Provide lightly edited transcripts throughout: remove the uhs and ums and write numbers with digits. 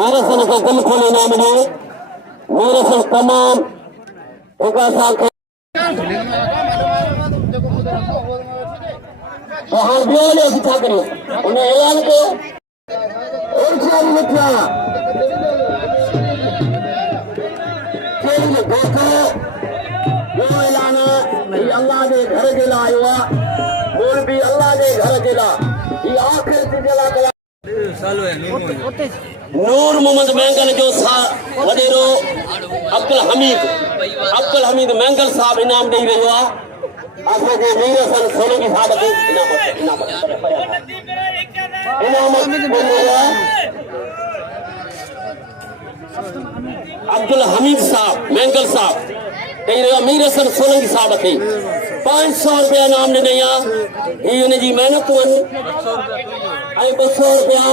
मेरे सन को दिल खोले नाम दे मेरे सन तमाम एक साल के वहाँ बियोले सिखा करियो उन्हें ऐलान के और सारी मित्रा केली देखो वो ऐलान ये अल्लाह के घर के ला आयो बोल भी अल्लाह के घर के ला ये आखिर से जला गया नूर मोहम्मद मैंगल जो वडेरो अब्दुल हमीद मैंगल साहब इनाम दे रहियो आहे असां जे मीर सन सोलंगी साहब खे इनाम अब्दुल हमीद साहब मैंगल साहब दे रहियो मीर सन सोलंगी साहब खे 500 रुपया इनाम ॾिनई आहे ही हुनजी महिनतूं आहिनि ऐं 200 रुपया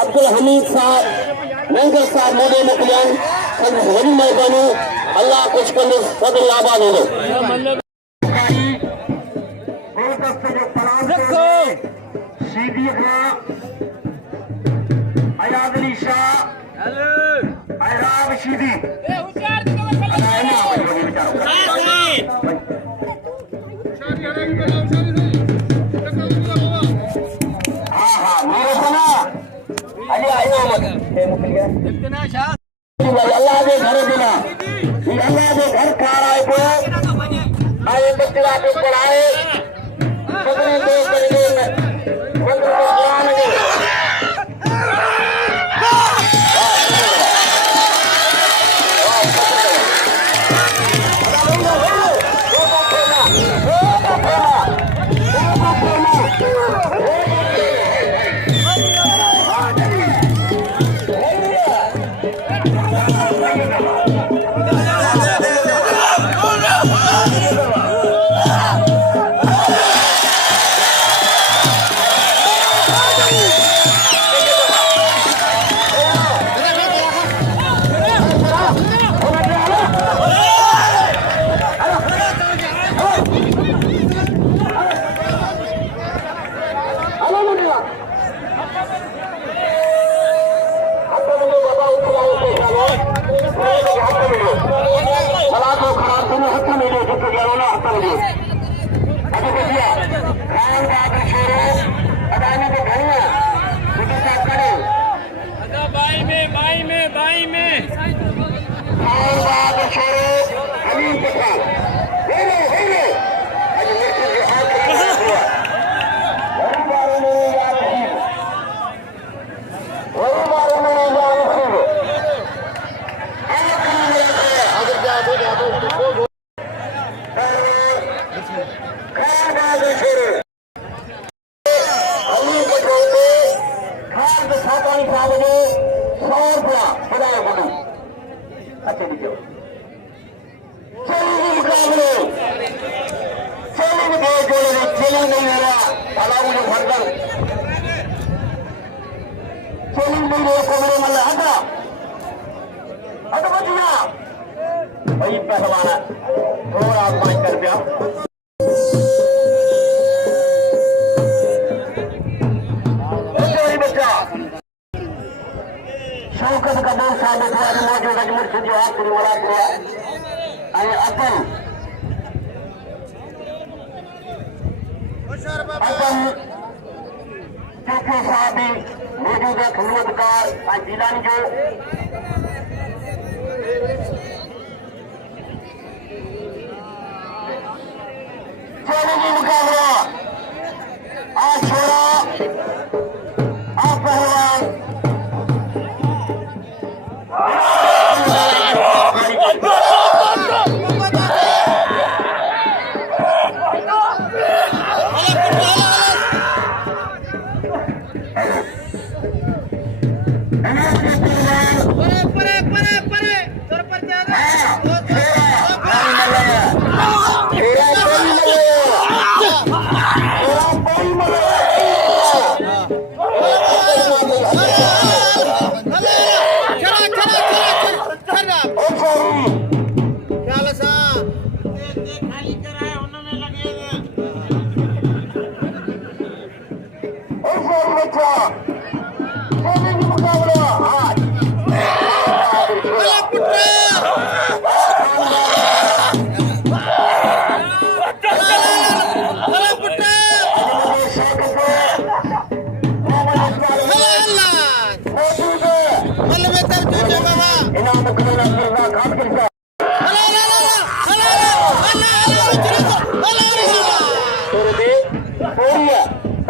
अब्दुल हमीद साहब मैंगल साहब मोॾे मोकिलिया आहिनि संदसि वॾी महिरबानी अल्लाह कुझु कंदुसि सदन आबाद हूंदो शीदी खां अयाद अली शाह अहराब शीदी अल्लाह के घर दिला अल्लाह के घर कार आए पे आए बच्चा के पढ़ाए सगने दो करके मंदिर में कुरान के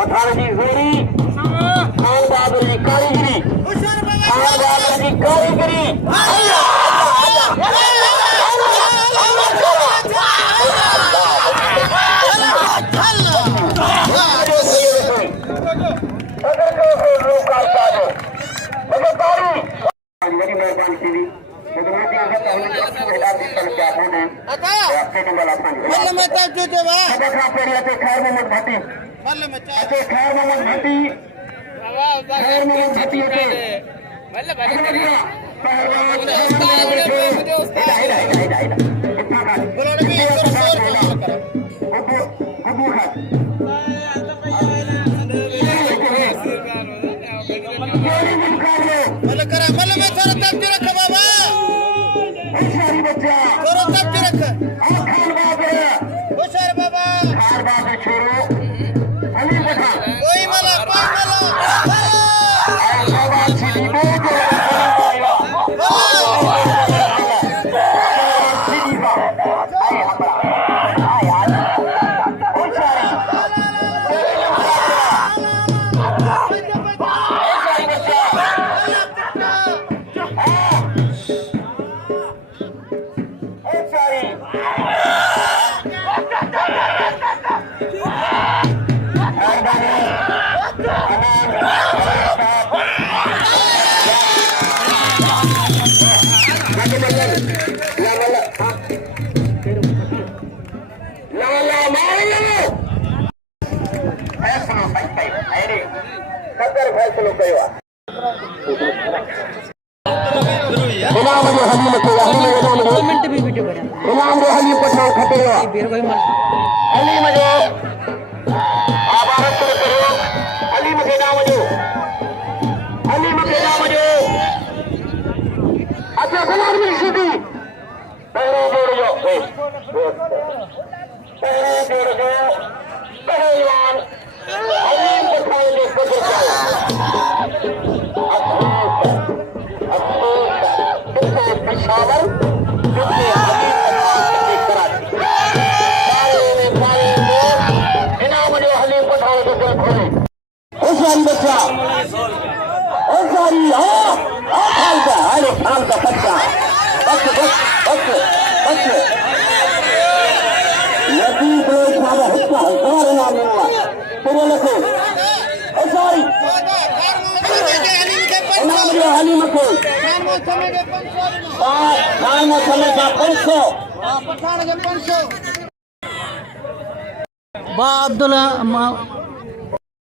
पठान जी जोड़ी खान बहादुर जी कारीगरी खान बहादुर जी कारीगरी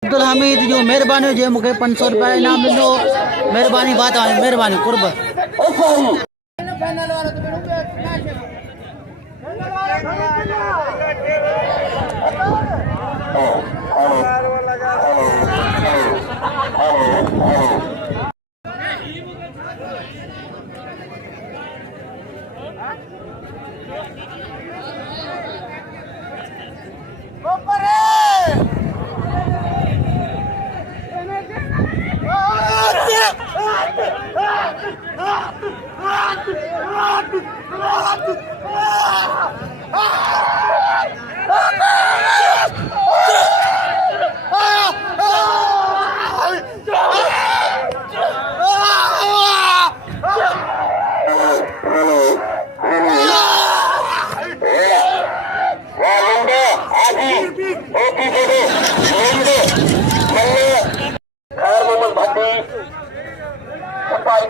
अब्दुल हमीद जो मेहरबानी जो मूंखे 500 रुपया इनाम ॾिनो मेहरबानी बात आहे मेहरबानी कुर्ब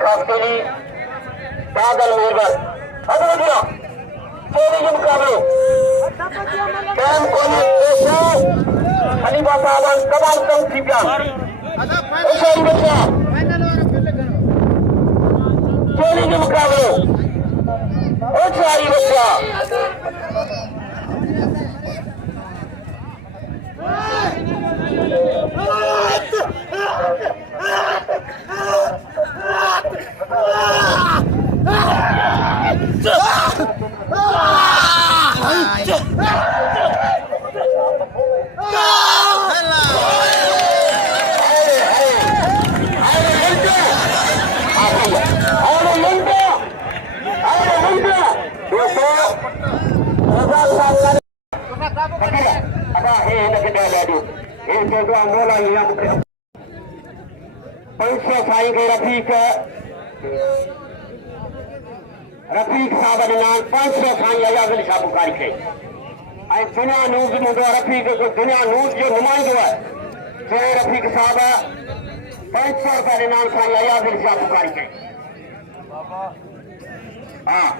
खासकेली बादल मेरबल अगले दिनों चोरी के मुकाबले कैम कोने देशों खलीफा साहब कबाल कम सीपियान उसे बच्चा चोरी के मुकाबले उसे बच्चा ये चौथा मोला या मुखे 500 साईं के रफीक साहब के नाम 500 साईं अयाज़ शाह बुखारी के ऐं दुनिया न्यूज़ मुंहिंजो रफीक दुनिया न्यूज़ जो नुमाइंदो आहे जंहिं रफीक साहब 500 रुपया के नाम साईं अयाज़ शाह बुखारी के हाँ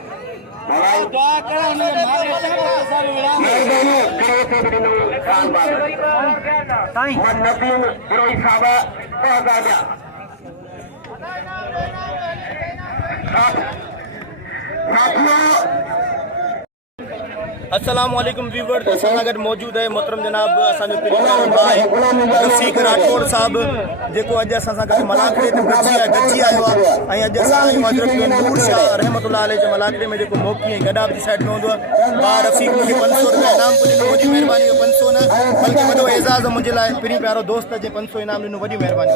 अस्सलाम वालेकुम व्यूअर्स, असां सां गॾु मौजूदु आहे मोहतरम जनाब असांजो पेहलवान भाई रफ़ीक राठौड़ साहब जेको अॼु असां सां गॾु मलाखरे ते गॾिजी आयो आहे ऐं अॼु असां हज़रत नूर शाह रहमतुल्लाह अलैह जे मलाखरे में जेको मौक़ी ऐं गॾाब जी साइड में हूंदो आहे भाउ रफ़ीक मूंखे 500 रुपया इनाम ॾिनो, वॾी महिरबानी 500 न बल्कि वॾो एज़ाज़ मुंहिंजे लाइ पहिरीं प्यारो दोस्त जे 500 इनाम ॾिनो, वॾी महिरबानी।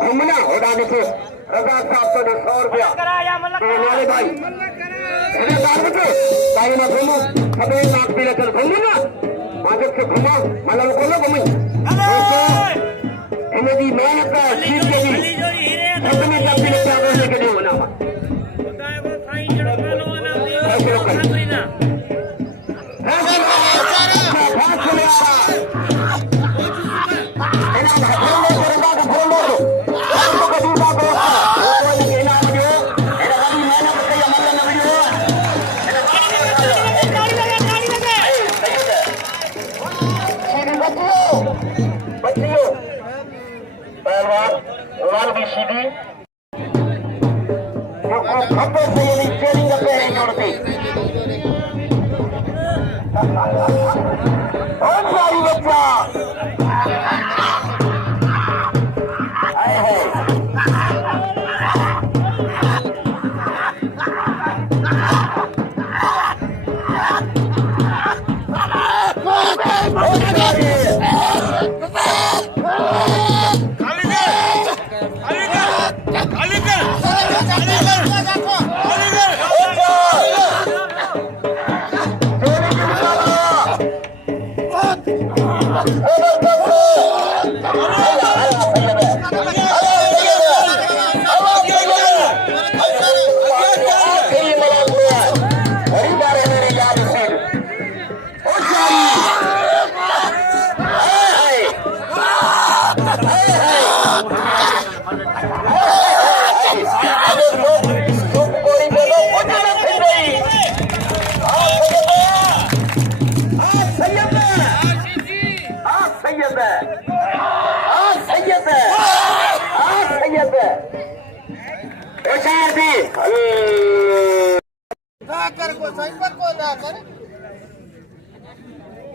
घूमना होगा देखो रजा साहब तो 100 रुपया भाई भाई ना घूमो सभी लाख भी लेकर घूमूंगा माजक से घुमा मतलब बोलो घूमी इनकी मेहनत शीत के भी सभी तब भी लेकर बोलने के लिए बना पहलवान की शीडी खबर से ये ट्रेनिंग करते हैं जोड़ते बहुत सारी बच्चा आए हैं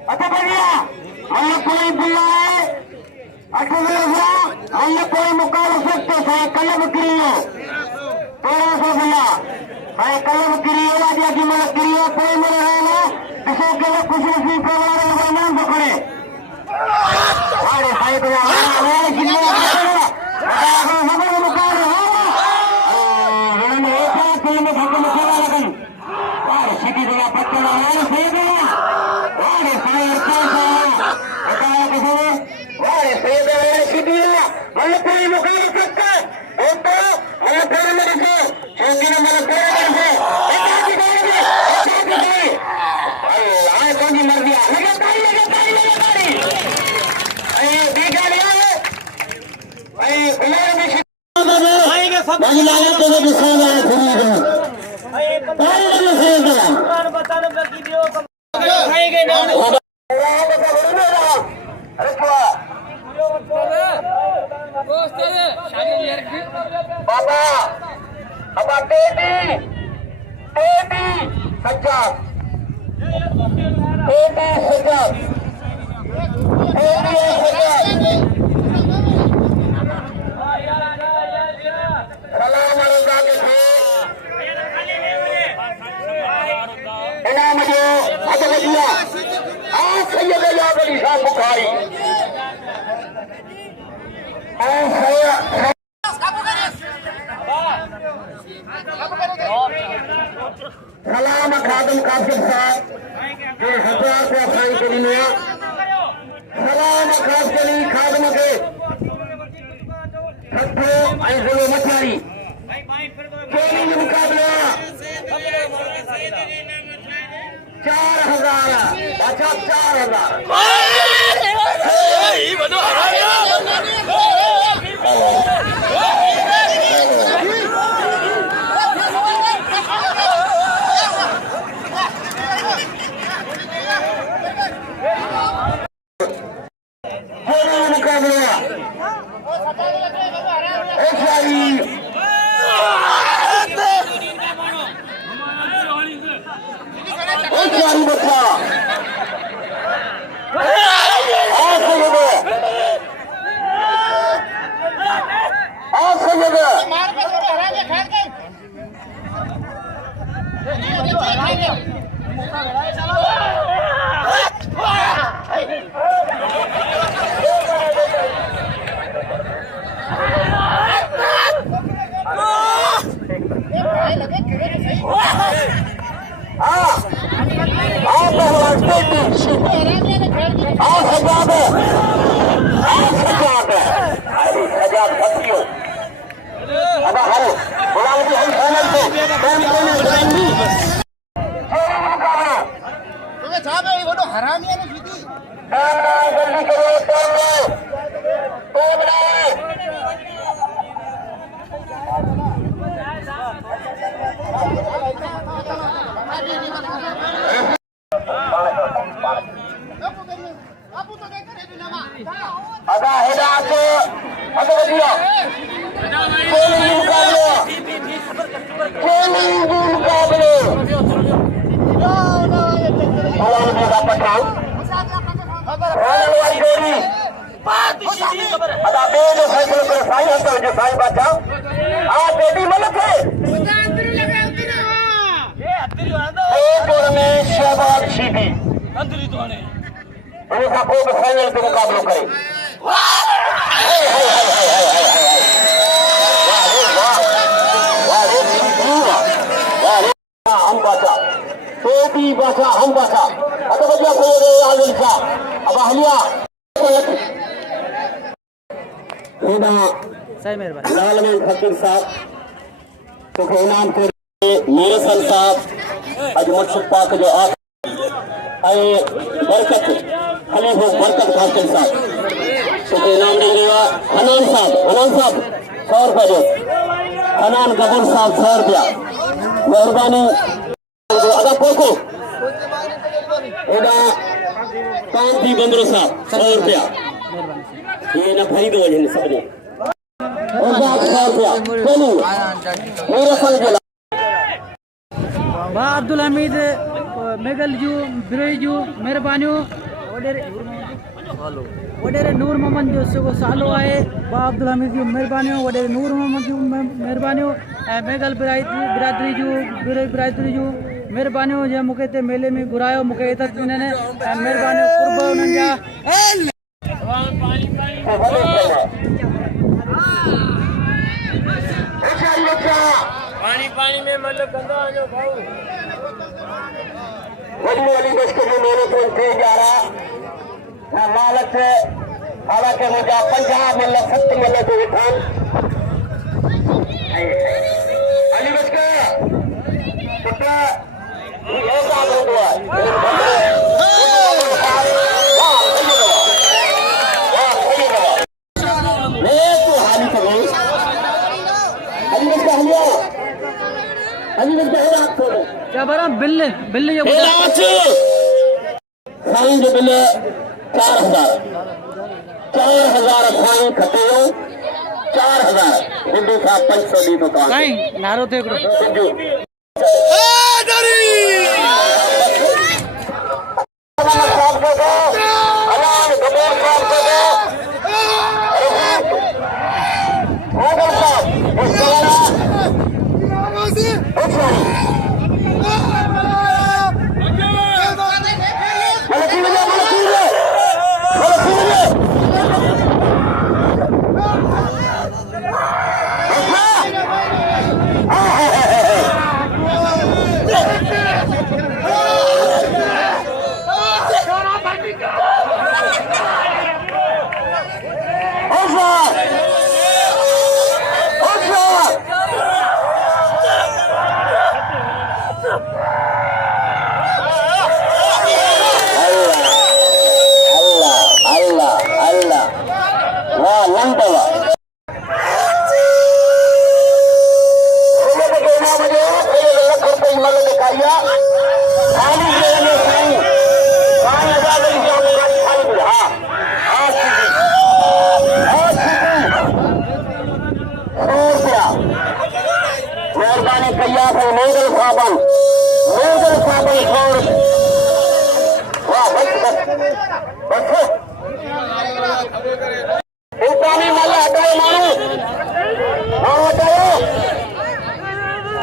अच्छा बढ़िया हम कोई बुलाए हम कोई मुकाबला सकते हैं कलम करियो 1300 बुला है कलम करियो राजा की मदद करियो कोई मेरे रहना किसी के लिए खुश नसीब परिवार का नाम पकड़े अरे भाई तो बाबा अब टेडी सज्जाद इनाम जो अधु वधिया सैयद यादली शाह बुखारी सलाम खादम कासिम साहब जो 1000 रुपया साईं के लिए सलाम खासकली खादम के ठठो ऐं ज़िलो मठारी चैलेंज मुकाबला 4000 अच्छा 4000 शेडी अंदरी तो आने उनका को फाइनल पे मुकाबला करे हम बाचा शेडी बाचा हम बाचा अतो बजा कोई आदिल सा अब हलिया हेदा सही मेहरबानी लाल में फकीर साहब तो के इनाम के मेरे सन साहब आज मुर्शिद पाक जो आप बरकत खलीफो बरकत खासिल साहब तो के इनाम देंगे हनान साहब 100 रुपये जो हनान गबन साहब 100 रुपया मेहरबानी अदा पोको एडा कांति बंदरो साहब 100 रुपया ये ना खरीदो वजह सब ने और 100 रुपया चलो मेरे सन जो बा अब्दुल हमीद मेगल जू बिरोई जू मेहरबानी वडेरे नूर मोहम्मद जो सगो सालो आहे बा अब्दुल हमीद जू मेहरबानी वडेरे नूर मोहम्मद जू मेहरबानी मेगल बिरादरी जू बिरोई बिरादरी जू मेहरबानी जे मूंखे ते मेले में घुरायो मूंखे इज़त ॾिननि मेहरबानी कुर्ब उन्हनि जा पानी में मतलब गंदा आ जाओ भाऊ वही वाली बस के जो मेरे को दे जा रहा मालक हालांकि मुझे 50 मिल 70 मिल तो विधान अली बस का कितना ये काम हो गया मैं तो हाली तो नहीं अली बस का हलिया अली बस का हाथ छोड़ो क्या बरा बिल ये साईं जो बिल 4000 साईं खटे 4000 हिंदू का 500 दी तो काम साईं नारो थे करो साबन मंगल साबन और वाह बस इंसानी मल हटाए मानो हटाओ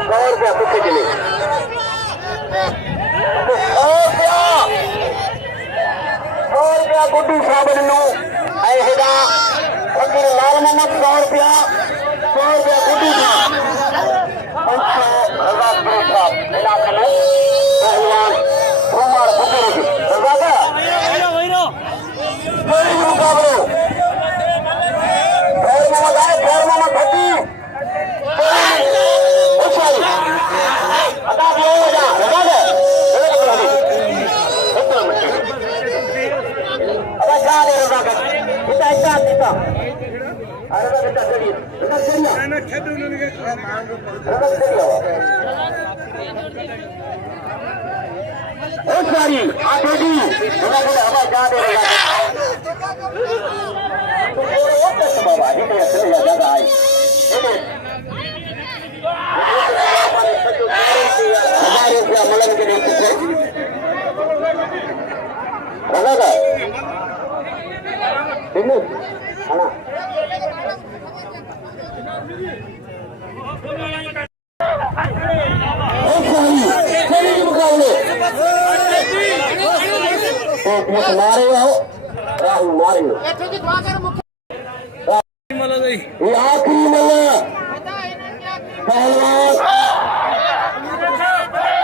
100 रुपया कुछ चले 100 रुपया गुड्डू साबन नो ऐ हेदा फकीर लाल मोहम्मद 100 रुपया गुड्डू साहब 500 साहब इलाके में पहलवान कुमार बुजुर्ग रजादा कोई मुकाबलो फेर मोहम्मद भट्टी उछाल अदा हो जा रजादा अब जा ले रजादा इतना देता अरे बेटा चलिए बेटा चलिए ना खेद उन्होंने ओ सारी आठोडी थोड़ा हवा जा दे रहा है तो वो कैसे बाबा जी ने चले ज्यादा आई हमारे रुपया मलन के लिए कितने रहा था बिल्कुल खाना मारे हो राहुल मारे हो आखिरी मल्ला पहलवान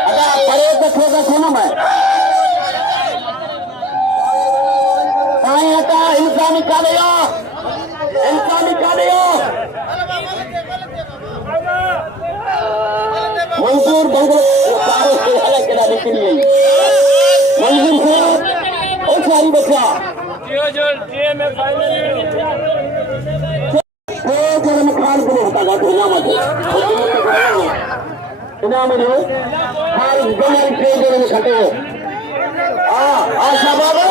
अदा परे देखोगा सुनो मैं हटा इंसान निकालेगा मंजूर मंगल सारे से अलग करा निकली मंजूर साहब और सारी बच्चा जो में फाइनल जन्म खान को होता था इनाम दो हर जनरल के जन्म खटे आशा बाबा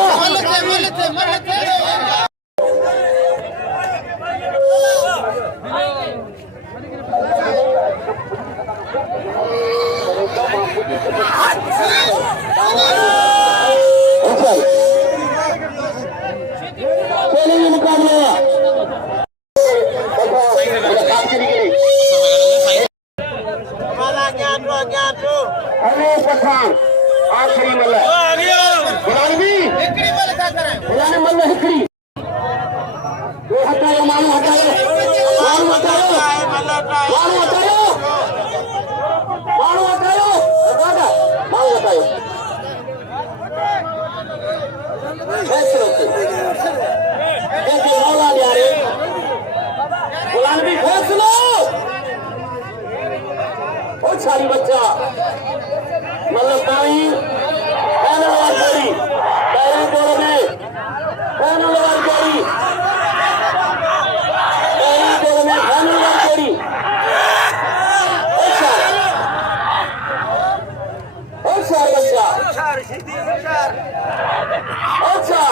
मुकाबला पठान आखिरी मल्ला मल्ला हिकड़ी हटायो मानो हटायो सारी बच्चा मतलब पानी पहलवान जोड़ी पहले गोल में पहलवान जोड़ी पहली गोल में पहलवान जोड़ी अच्छा बच्चा अच्छा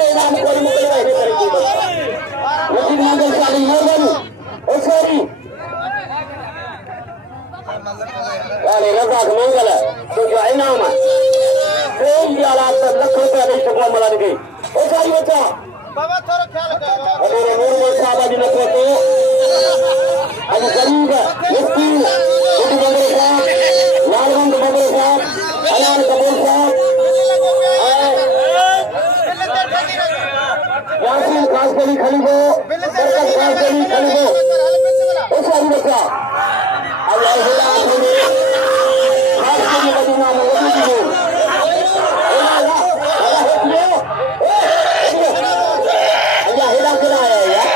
दे नाम कोई मुकल्ला है करेगी लेकिन मंगल साली मोहन ओ सॉरी अरे रजा मंगल तो जो इनाम है कोई हालात लाख रुपया दे सको मला दे ओ सारी बच्चा बाबा थोड़ा ख्याल रखो अरे नूर साहब जी ने को आज गरीब मिस्किन छोटी बंदर साहब लालगंज बंदर साहब अलान कपूर साहब यासीन खासकली खलीफो बरकत खासकली खलीफो ओ सारी बच्चा अल्लाह हुदा ने खासकली मदीना में वजूद हो अल्लाह हिला करा है यार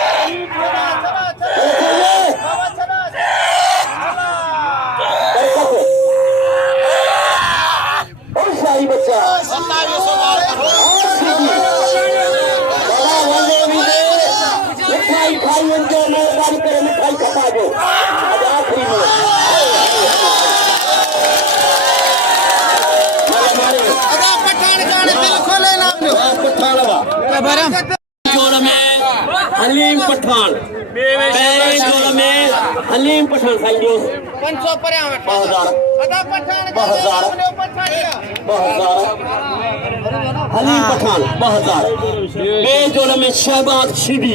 और सारी बच्चा मिठाई खाई जो मेहरबानी करे मिठाई खपा जो आज आखिरी में हलीम पठान पहले जोड़ में हलीम पठान साईं जो 500 पर 2000 हलीम पठान 2000 बे जोड़ में शहबाज शीदी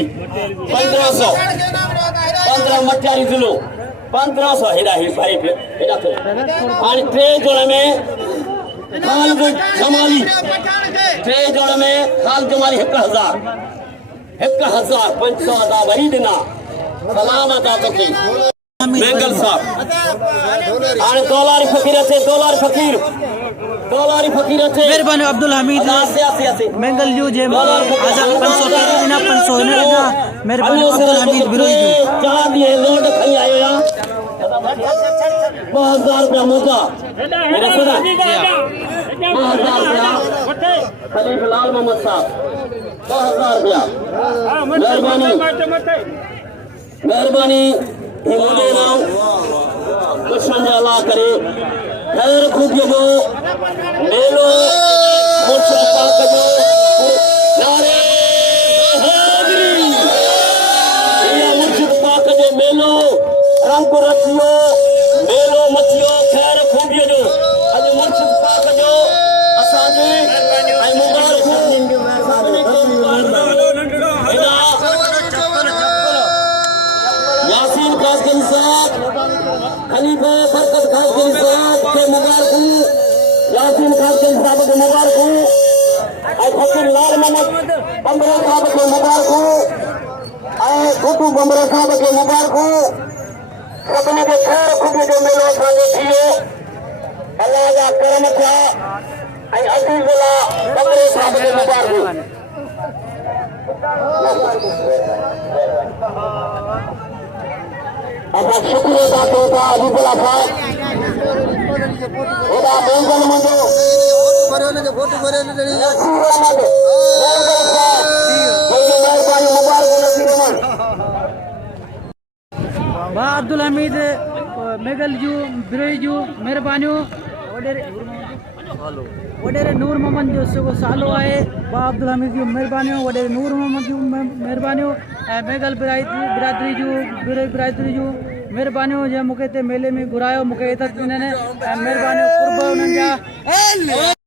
1500 15 मटियारी जिलो 1500 हेड़ा ही भाई हेड़ा थे और टे जोड़ में खाल जमाली टे जोड़ में खाल जमाली 1000 500 अदा वही दिना सलाम अदा तोखे मंगल साहब और डॉलर फकीर थे डॉलर फकीर मेहरबानी अब्दुल हमीद मंगल जो जे आजा 500 दिना 500 ने लगा मेहरबानी अब्दुल हमीद बिरोई जो चार दिए लोड खई आयो या 2000 रुपया मोजा मेरा सदा 2000 रुपया खलीफा लाल मोहम्मद साहब 2000 रुपया मेहरबानी ही मुझे नाम कृष्ण अल्लाह करे खैर खूब जो मेलो मुर्शिद पाक जो नारे हाज़री ये मुर्शिद पाक जो मेलो रंग रचियो मेलो मचियो खैर खूब जो अज मुर्शिद पाक जो असांजे ऐं मुबारक यासीन खासकली साहब खलीफा बरकत खासकली साहब के मुबारक यासीन खासकली साहब के मुबारक और फकीर लाल मोहम्मद बमरा साहब के मुबारक और गुड्डू बमरा साहब के मुबारक सभिनी के खैर खूबी जो मेलो असांजो थियो अल्लाह जा करम थिया ऐं अज़ीज़ अल्लाह बमरे साहब के मुबारक असां शुक्र अदा कयूं था अजीबुल्ला साहब हेॾा मंगल मुंहिंजो वाह अब्दुल हमीद मेगल जू बिरोई जू मेहरबानियों वडेरे नूर मोहम्मद जो सगो सालो आहे वाह अब्दुल हमीद जू मेहरबानियों वडेरे नूर मोहम्मद जू मेहरबानियों मेगल बिरादरी जू बिरादरी जू मेहरबानियों जे मूंखे हिते मेले में घुरायो मूंखे इज़त ॾिननि मेहरबानियों कुर्ब उन्हनि जा